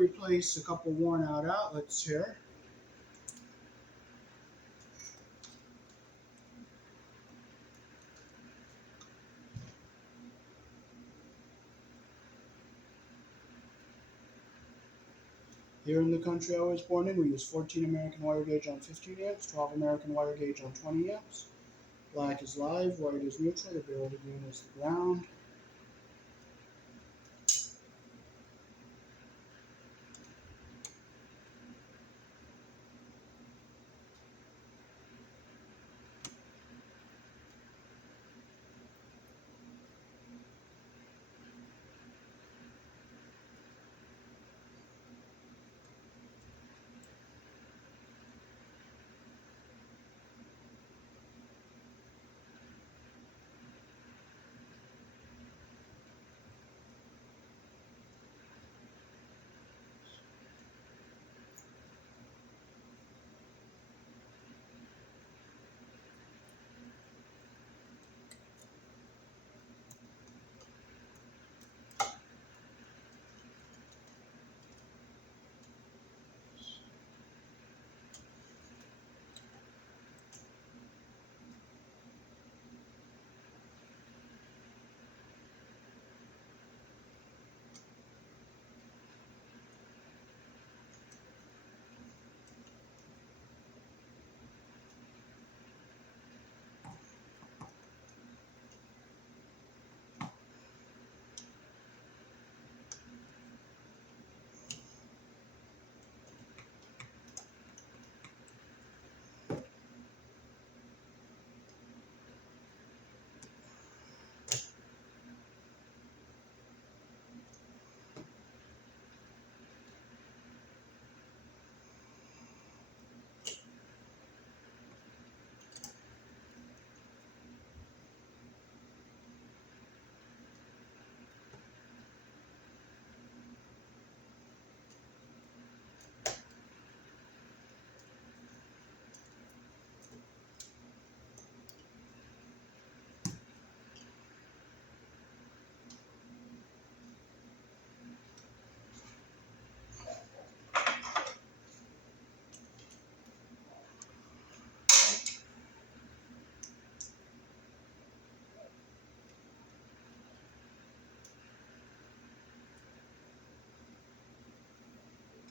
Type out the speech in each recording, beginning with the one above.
replace a couple worn out outlets here. Here in the country I was born in, we use 14 American wire gauge on 15 amps, 12 American wire gauge on 20 amps. Black is live, white is neutral, the barrel green is the ground.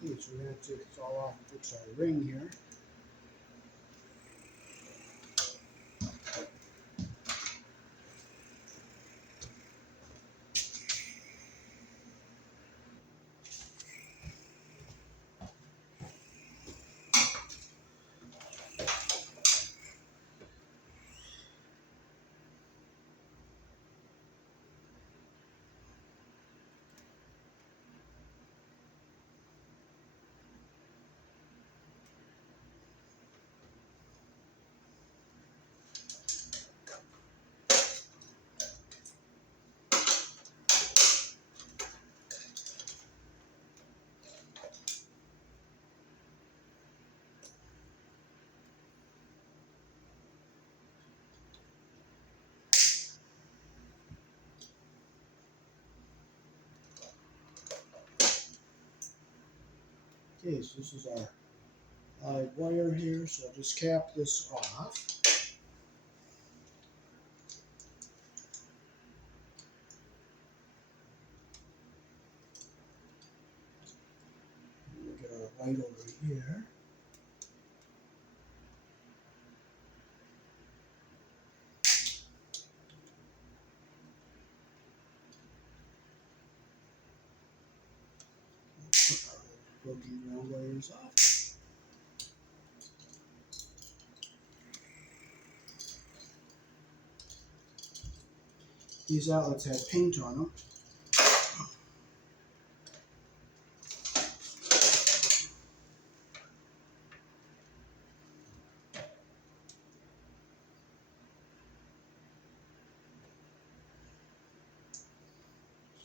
Okay, so we're going to take this all off, fix our ring here. Okay, so this is our live wire here, so I'll just cap this off. We'll get our light over here. Put our broken ground wires off. These outlets have paint on them.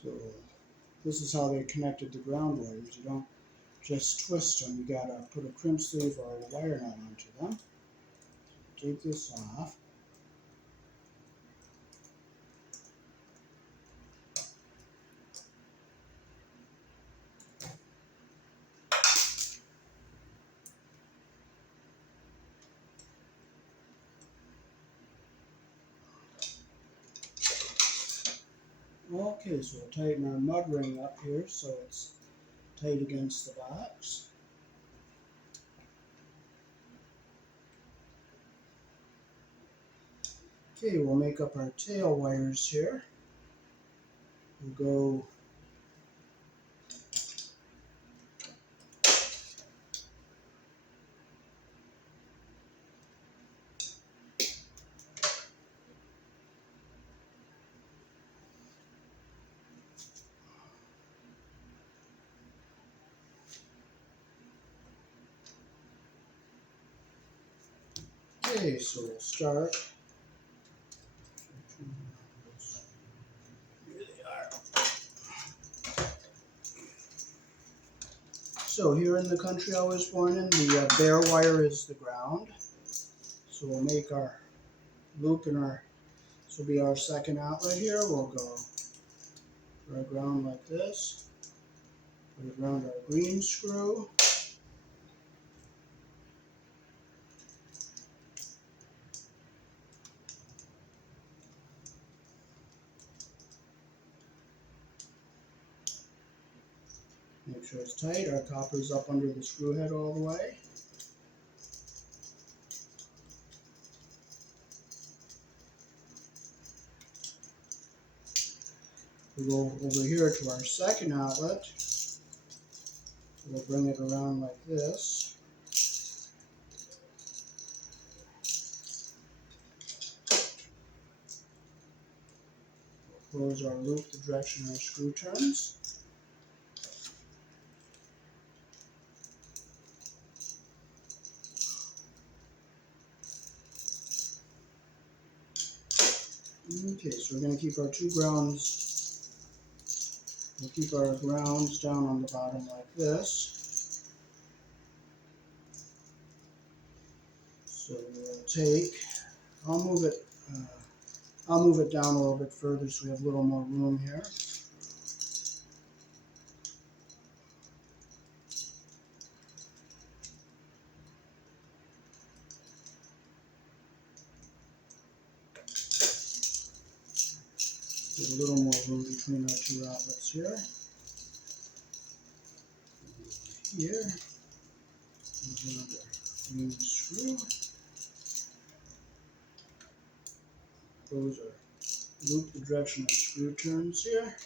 So this is how they connected the ground wires. You don't just twist them, you gotta put a crimp sleeve or a wire nut onto them. Take this off. Okay, so we'll tighten our mud ring up here so it's tight against the box. Okay, we'll make up our tail wires here. We'll go Okay, so we'll start. Here they are. So here in the country I was born in, the bare wire is the ground. So we'll make our loop in our, this will be our second outlet here. We'll go for our ground like this. Put it around our green screw. Make sure it's tight. Our copper's up under the screw head all the way. We go over here to our second outlet. We'll bring it around like this. We'll close our loop the direction our screw turns. Okay, so we're going to keep our two grounds. We'll keep our grounds down on the bottom like this. So we'll take, I'll move it, I'll move it down a little bit further so we have a little more room here. Get a little more room between our two outlets here. Here, another green screw. Those are loop the direction of screw turns here.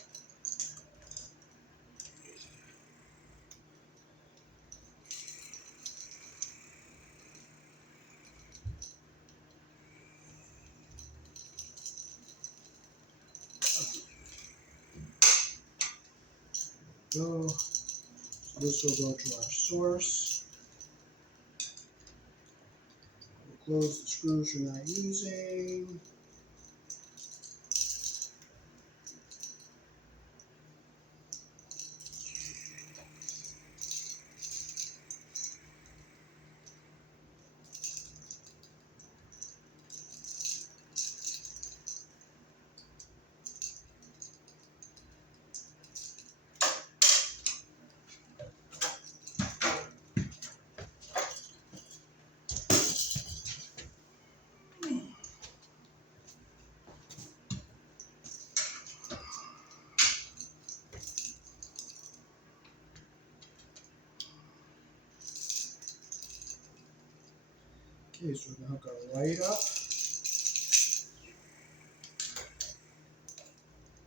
Go. So this will go to our source. We'll close the screws you're not using. Okay, so we're going to hook our white up.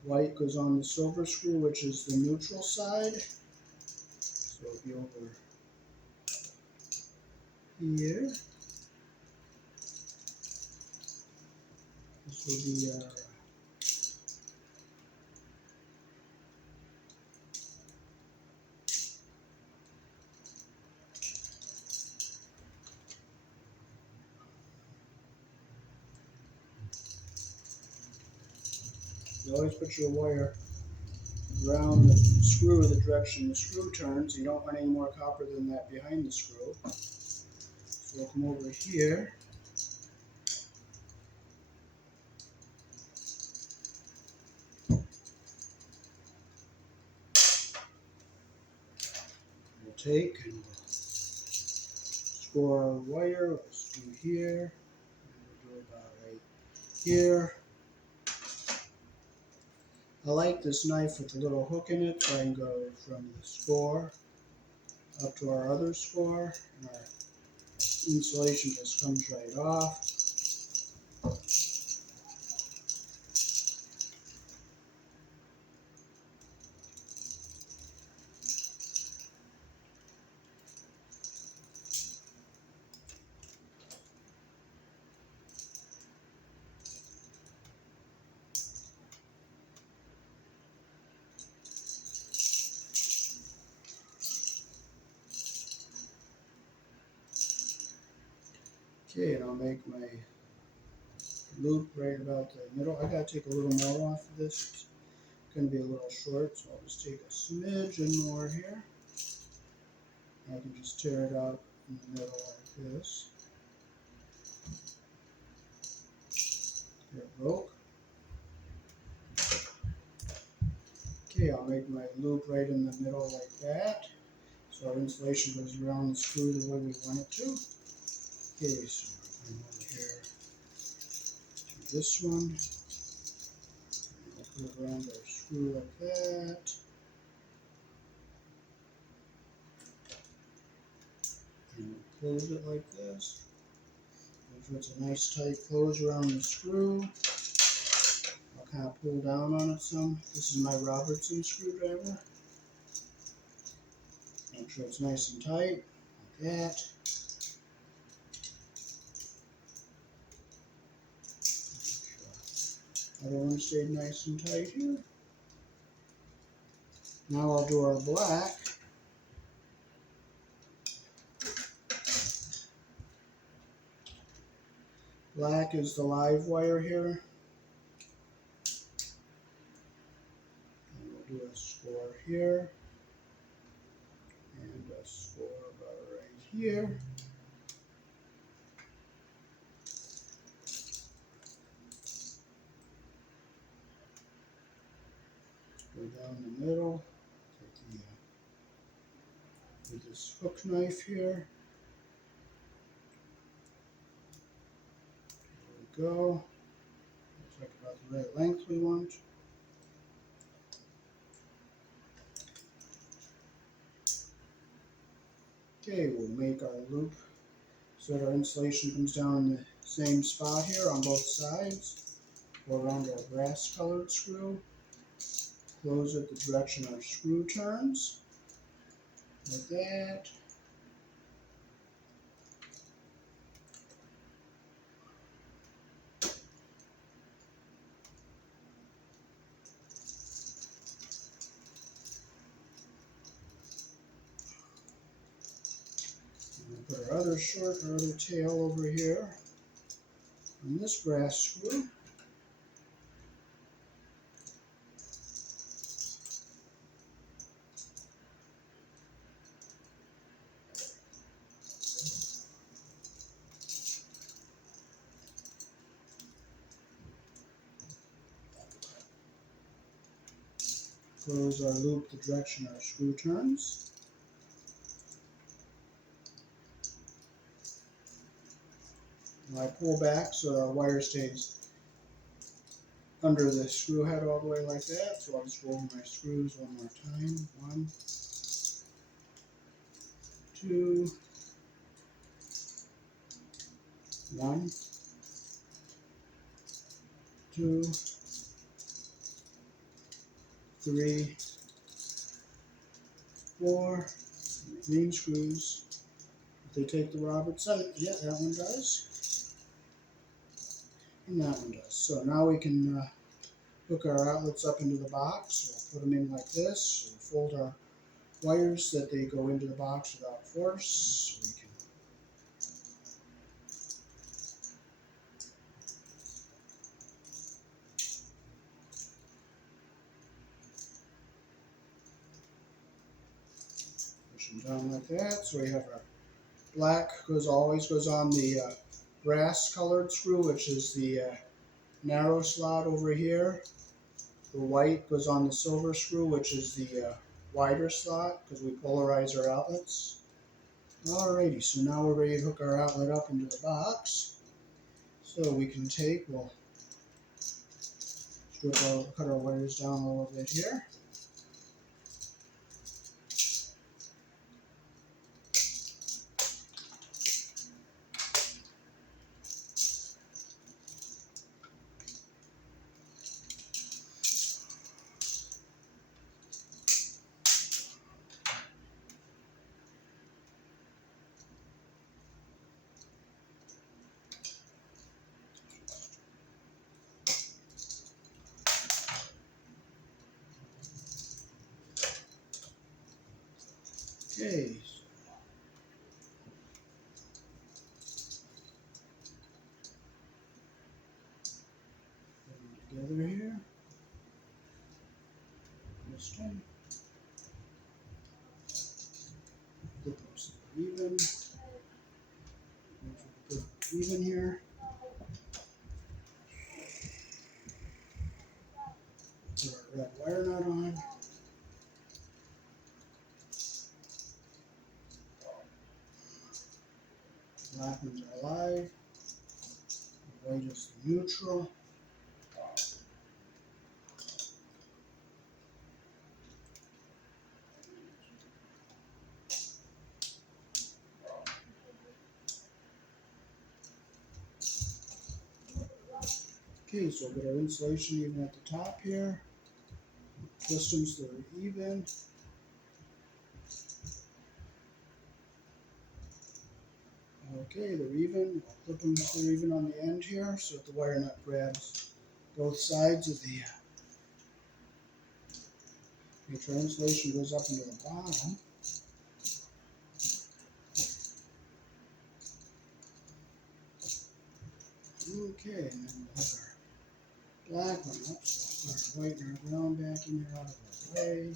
White goes on the silver screw, which is the neutral side. So it'll be over here. This will be our you always put your wire around the screw the direction the screw turns. You don't want any more copper than that behind the screw. So we'll come over here. We'll take and we'll score our wire. We'll do here. And we'll do about right here. I like this knife with the little hook in it, so I can go from the score up to our other score, and our insulation just comes right off. Okay, and I'll make my loop right about the middle. I gotta take a little more off of this. It's gonna be a little short, so I'll just take a smidge and more here. I can just tear it out in the middle like this. There it broke. Okay, I'll make my loop right in the middle like that. So our insulation goes around the screw the way we want it to. Okay, so I'm over here to this one. I'll put it around our screw like that. And we'll close it like this. If it's a nice tight close around the screw, I'll kind of pull down on it some. This is my Robertson screwdriver. Make sure it's nice and tight, like that. Other one stayed nice and tight here. Now I'll do our black. Black is the live wire here. And we'll do a score here. And a score about right here. Go down the middle. Take with this hook knife here. There we go. Looks like about the right length we want. Okay, we'll make our loop so that our insulation comes down in the same spot here on both sides. Go around our brass colored screw. Close it the direction our screw turns. Like that. And we'll put our other tail over here on this brass screw. Close our loop the direction our screw turns. Now I pull back so our wire stays under the screw head all the way like that. So I'll just go over my screws one more time. 1, 2, 1, 2, 3, 4. Green screws. If they take the Robertson, yeah, that one does. And that one does. So now we can hook our outlets up into the box. So we'll put them in like this. So we'll fold our wires so that they go into the box without force. So we can push them down like that. So we have our black always goes on the brass colored screw, which is the narrow slot over here. The white goes on the silver screw, which is the wider slot, because we polarize our outlets. Alrighty, so now we're ready to hook our outlet up into the box. So we can we'll cut our wires down a little bit here. Okay, put them together here. This time. Flip them so they're even. Put them even here. Put our red wire nut on. Black ones are live. The white is the neutral. Okay, so we'll get our insulation even at the top here. Twist them so they're even. Okay, they're even. I'll clip them so they're even on the end here so that the wire nut grabs both sides of the insulation goes up into the bottom. Okay, and then we'll have our black one up. So we'll put our white and our brown back in here out of our way.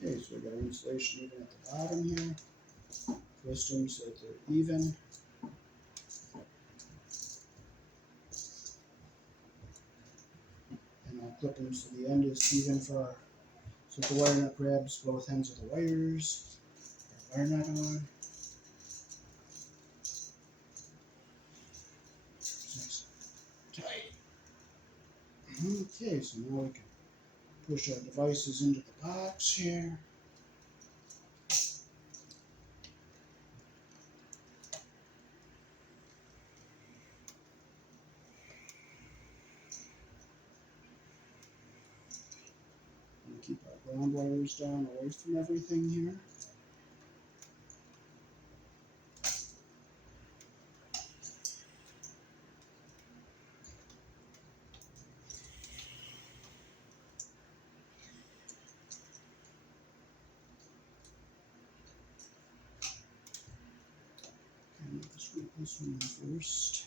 Okay, so we got our insulation even at the bottom here. Twist them so that they're even. And I'll clip them so the end is even for our, so the wire nut grabs both ends of the wires. Our wire nut on. Nice and tight. Okay, so now we can push our devices into the box here. And keep our ground wires down away from everything here. And let's put this one in first.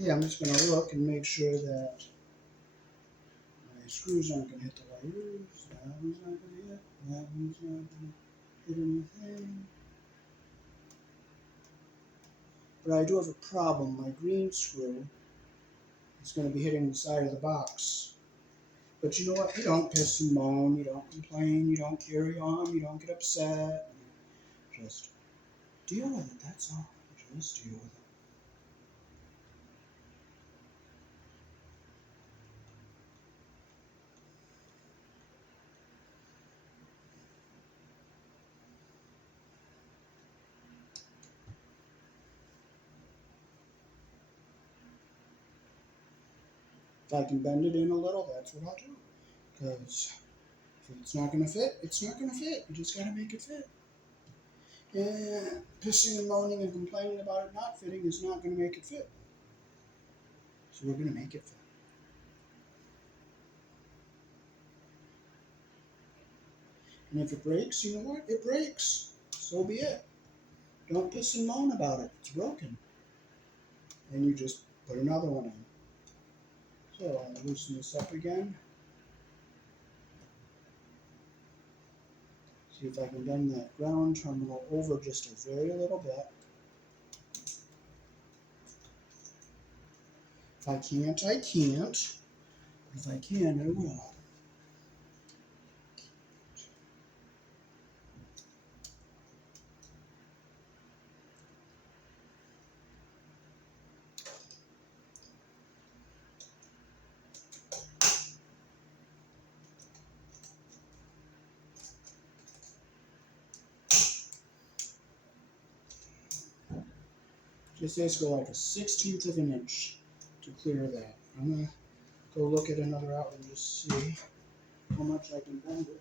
Okay, I'm just going to look and make sure that my screws aren't going to hit the wires. That one's not going to hit. That one's not going to hit anything. But I do have a problem. My green screw is going to be hitting the side of the box. But you know what? You don't piss and moan. You don't complain. You don't carry on. You don't get upset. Just deal with it. That's all. Just deal with it. If I can bend it in a little, that's what I'll do. Because if it's not going to fit, it's not going to fit. You just got to make it fit. And pissing and moaning and complaining about it not fitting is not going to make it fit. So we're going to make it fit. And if it breaks, you know what? It breaks. So be it. Don't piss and moan about it. It's broken. And you just put another one in. So I'll loosen this up again. See if I can bend that ground terminal over just a very little bit. If I can't, I can't. If I can, I will. Just basically like a 1/16 of an inch to clear that. I'm going to go look at another outlet and just see how much I can bend it.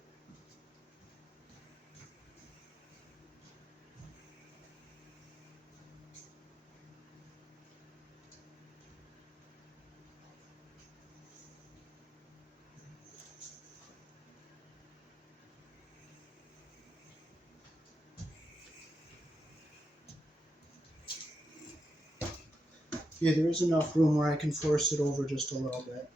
Yeah, there is enough room where I can force it over just a little bit.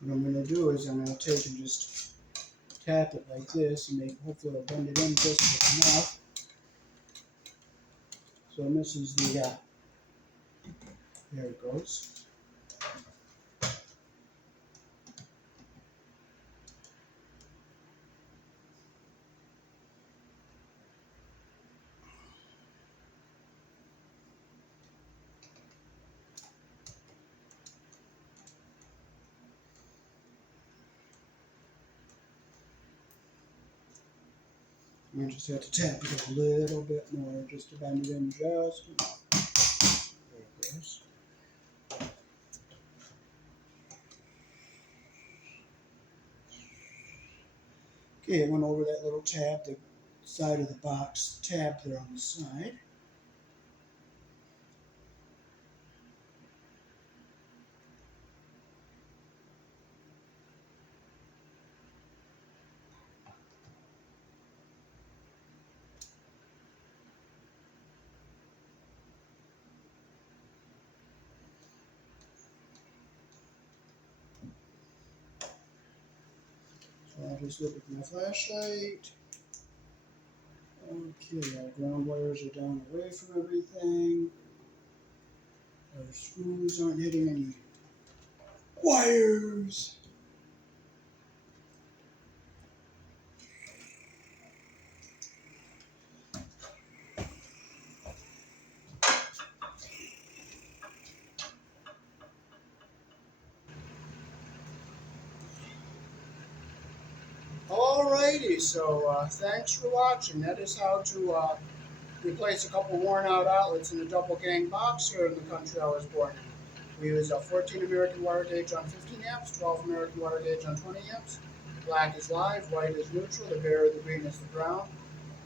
What I'm going to do is I'm going to take and just tap it like this and make, hopefully it'll bend it in just enough so it misses the, there it goes. I just have to tap it a little bit more just to bend it in just enough. There it goes. Okay, it went over that little tab, the side of the box tab there on the side. So I'll just look with my flashlight. Okay, our ground wires are down away from everything. Our screws aren't hitting any wires. Alrighty, so thanks for watching. That is how to replace a couple worn out outlets in a double gang box here in the country I was born in. We use a 14 American water gauge on 15 amps, 12 American water gauge on 20 amps. Black is live, white is neutral, the bare, the green is the ground.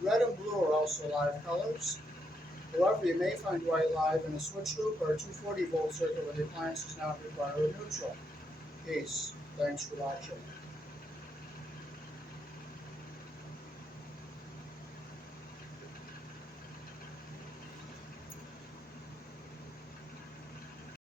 Red and blue are also live colors. However, you may find white live in a switch loop or a 240 volt circuit where the appliance does not require a neutral. Peace. Thanks for watching.